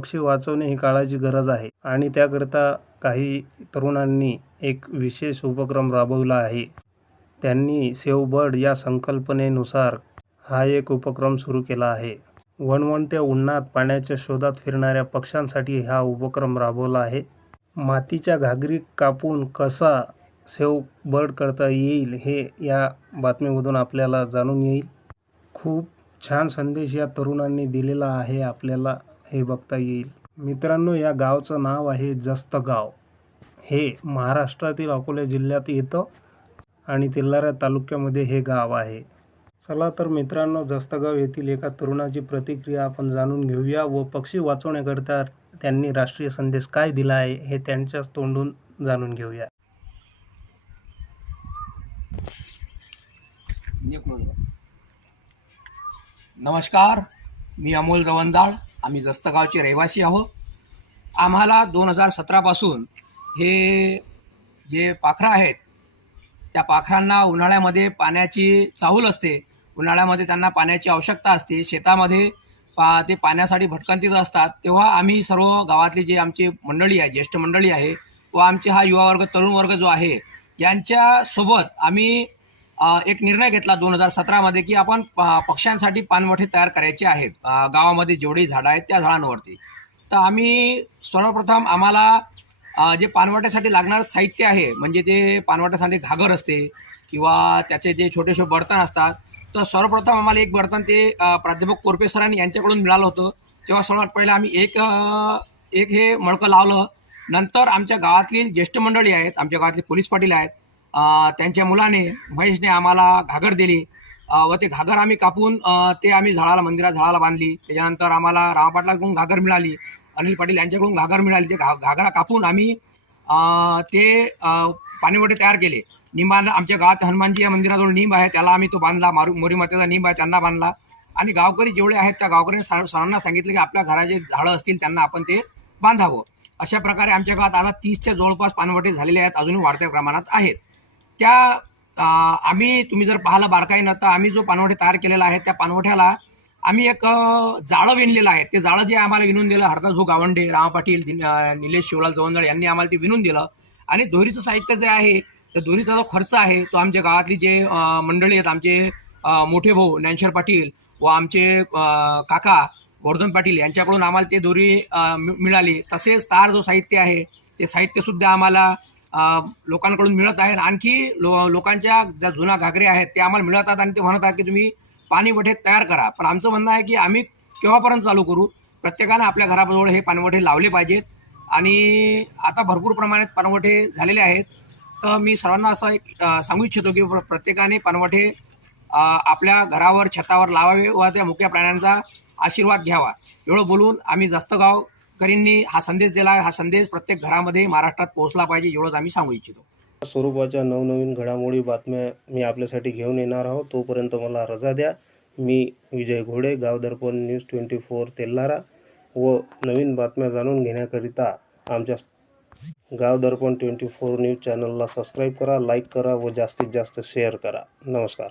पक्षी वाचवणे ही काळाची गरज आहे. आणि त्याकरिता काही तरुणांनी एक विशेष उपक्रम राबवला आहे. त्यांनी सेवबर्ड बर्ड या संकल्पनेनुसार हा एक उपक्रम सुरू केला आहे. वणवणत्या उन्हात पाण्याच्या शोधात फिरणाऱ्या पक्ष्यांसाठी हा उपक्रम राबवला आहे. मातीच्या घागरी कापून कसा सेव बर्ड करता येईल हे या बातमीमधून आपल्याला जाणून येईल. खूप छान संदेश या तरुणांनी दिलेला आहे आपल्याला. हे बघता येईल. मित्रांनो या गावचं नाव आहे जस्तगाव. हे महाराष्ट्रातील अकोला जिल्ह्यात येतं आणि तेल्हारा तालुक्यामध्ये हे गाव आहे. चला तर मित्रांनो जस्तगाव येथील एका तरुणाची प्रतिक्रिया आपण जाणून घेऊया व पक्षी वाचवण्याकरिता त्यांनी राष्ट्रीय संदेश काय दिला आहे हे त्यांच्याच तोंडून जाणून घेऊया. नमस्कार मी अमोल रवंदाळ आम्ही जस्तगावचे रहिवासी आहोत. आम्हाला दोन हजार सतरापासून हे जे पाखरं आहेत त्या पाखरांना उन्हाळ्यामध्ये पाण्याची चाहूल असते. उन्हाळ्यामध्ये त्यांना पाण्याची आवश्यकता असते. शेतामध्ये पा ते पाण्यासाठी भटकंतीत असतात. तेव्हा आम्ही सर्व गावातली जे आमची मंडळी आहे ज्येष्ठ मंडळी आहे व आमचे हा युवा वर्ग तरुण वर्ग जो आहे यांच्यासोबत आम्ही एक निर्णय घेतला दोन हजार सतरामध्ये की आपण प- पक्ष्यांसाठी पानवठे तयार करायचे आहेत. गावामध्ये जेवढी झाडं आहेत त्या झाडांवरती. तर आम्ही सर्वप्रथम आम्हाला जे पानवट्यासाठी लागणारं साहित्य आहे म्हणजे ते पानवट्यासाठी घागर असते किंवा त्याचे जे छोटे छोटे बर्तन असतात तर सर्वप्रथम आम्हाला एक बर्तन ते प्राध्यापक कोरपे सरांनी यांच्याकडून मिळालं होतं. तेव्हा सर्वात पहिलं आम्ही एक एक हे मडकं लावलं. नंतर आमच्या गावातली ज्येष्ठ मंडळी आहेत आमच्या गावातले पोलीस पाटील आहेत त्यांच्या मुलाने महेशने आम्हाला घागर दिली. व ते घागर आम्ही कापून ते आम्ही झाडाला मंदिरात झाडाला बांधली. त्याच्यानंतर आम्हाला रामापाटलाकडून घागर मिळाली. अनिल पाटील यांच्याकडून घागर मिळाली. ते घा घागरा कापून आम्ही ते अ, पाणीवडे तयार केले. निंबाला आमच्या गावात हनुमानजी या मंदिराजवळ निंब आहे. त्याला आम्ही तो बांधला. मारू मोरी मातेचा निंब आहे. त्यांना बांधला. आणि गावकरी जेवढे आहेत त्या गावकऱ्यांनी सर सरांना सांगितलं की आपल्या घराचे झाडं असतील त्यांना आपण ते बांधावं. अशा प्रकारे आमच्या गावात आता तीसच्या जवळपास पानवटे झालेले आहेत. अजूनही वाढत्या प्रमाणात आहेत. त्या आम्ही तुम्ही जर पाहिलं बारकाईनं तर आम्ही जो पानवठे तयार केलेला आहे त्या पानवठ्याला आम्ही एक जाळं विणलेलं आहे. ते जाळं जे आम्हाला विणून दिलं हरदास भाऊ हो, गावंडे राम पाटील निलेश शिवलाल जवंजळ यांनी आम्हाला ते विणून दिलं. आणि दोरीचं साहित्य जे आहे तर दोरीचा जो खर्च आहे तो आमच्या गावातली जे मंडळी आहेत आमचे मोठे भाऊ ज्ञानशर पाटील व आमचे काका वर्धन पाटील यांच्याकडून आम्हाला ते दोरी मि- मिळाली. तसेच तार जो साहित्य आहे ते साहित्यसुद्धा आम्हाला लोकांकडून मिळत आहेत. आणखी लो लोकांच्या ज्या जुन्या घागरे आहेत ते आम्हाला मिळतात आणि ते म्हणत आहेत की तुम्ही पाणीवठे तयार करा. पण आमचं म्हणणं आहे की आम्ही केव्हापर्यंत चालू करू? प्रत्येकानं आपल्या घराजवळ हे पाणवठे लावले पाहिजेत. आणि आता भरपूर प्रमाणात पाणवठे झालेले आहेत. तर मी सर्वांना असं एक सांगू इच्छितो की प्रत्येकाने पाणवठे आपल्या घरावर छतावर लावावे व त्या मुक्या प्राण्यांचा आशीर्वाद घ्यावा. एवढं बोलून आम्ही जास्त गाव करींनी हा संदेश दिला आहे. हा संदेश प्रत्येक घरामध्ये महाराष्ट्रात पोहोचला पाहिजे एवढंच आम्ही सांगू इच्छितो. स्वरूपाच्या नवनवीन घडामोडी बातम्या मी आपल्यासाठी घेऊन येणार आहोत. तोपर्यंत मला रजा द्या. मी Vijay Ghode Gavdarpan news twenty four Telhara व नवीन बातम्या जाणून घेण्याकरिता आमच्या गावदर्पण ट्वेंटी फोर न्यूज चॅनलला सबस्क्राईब करा लाईक करा व जास्तीत जास्त शेअर करा. नमस्कार.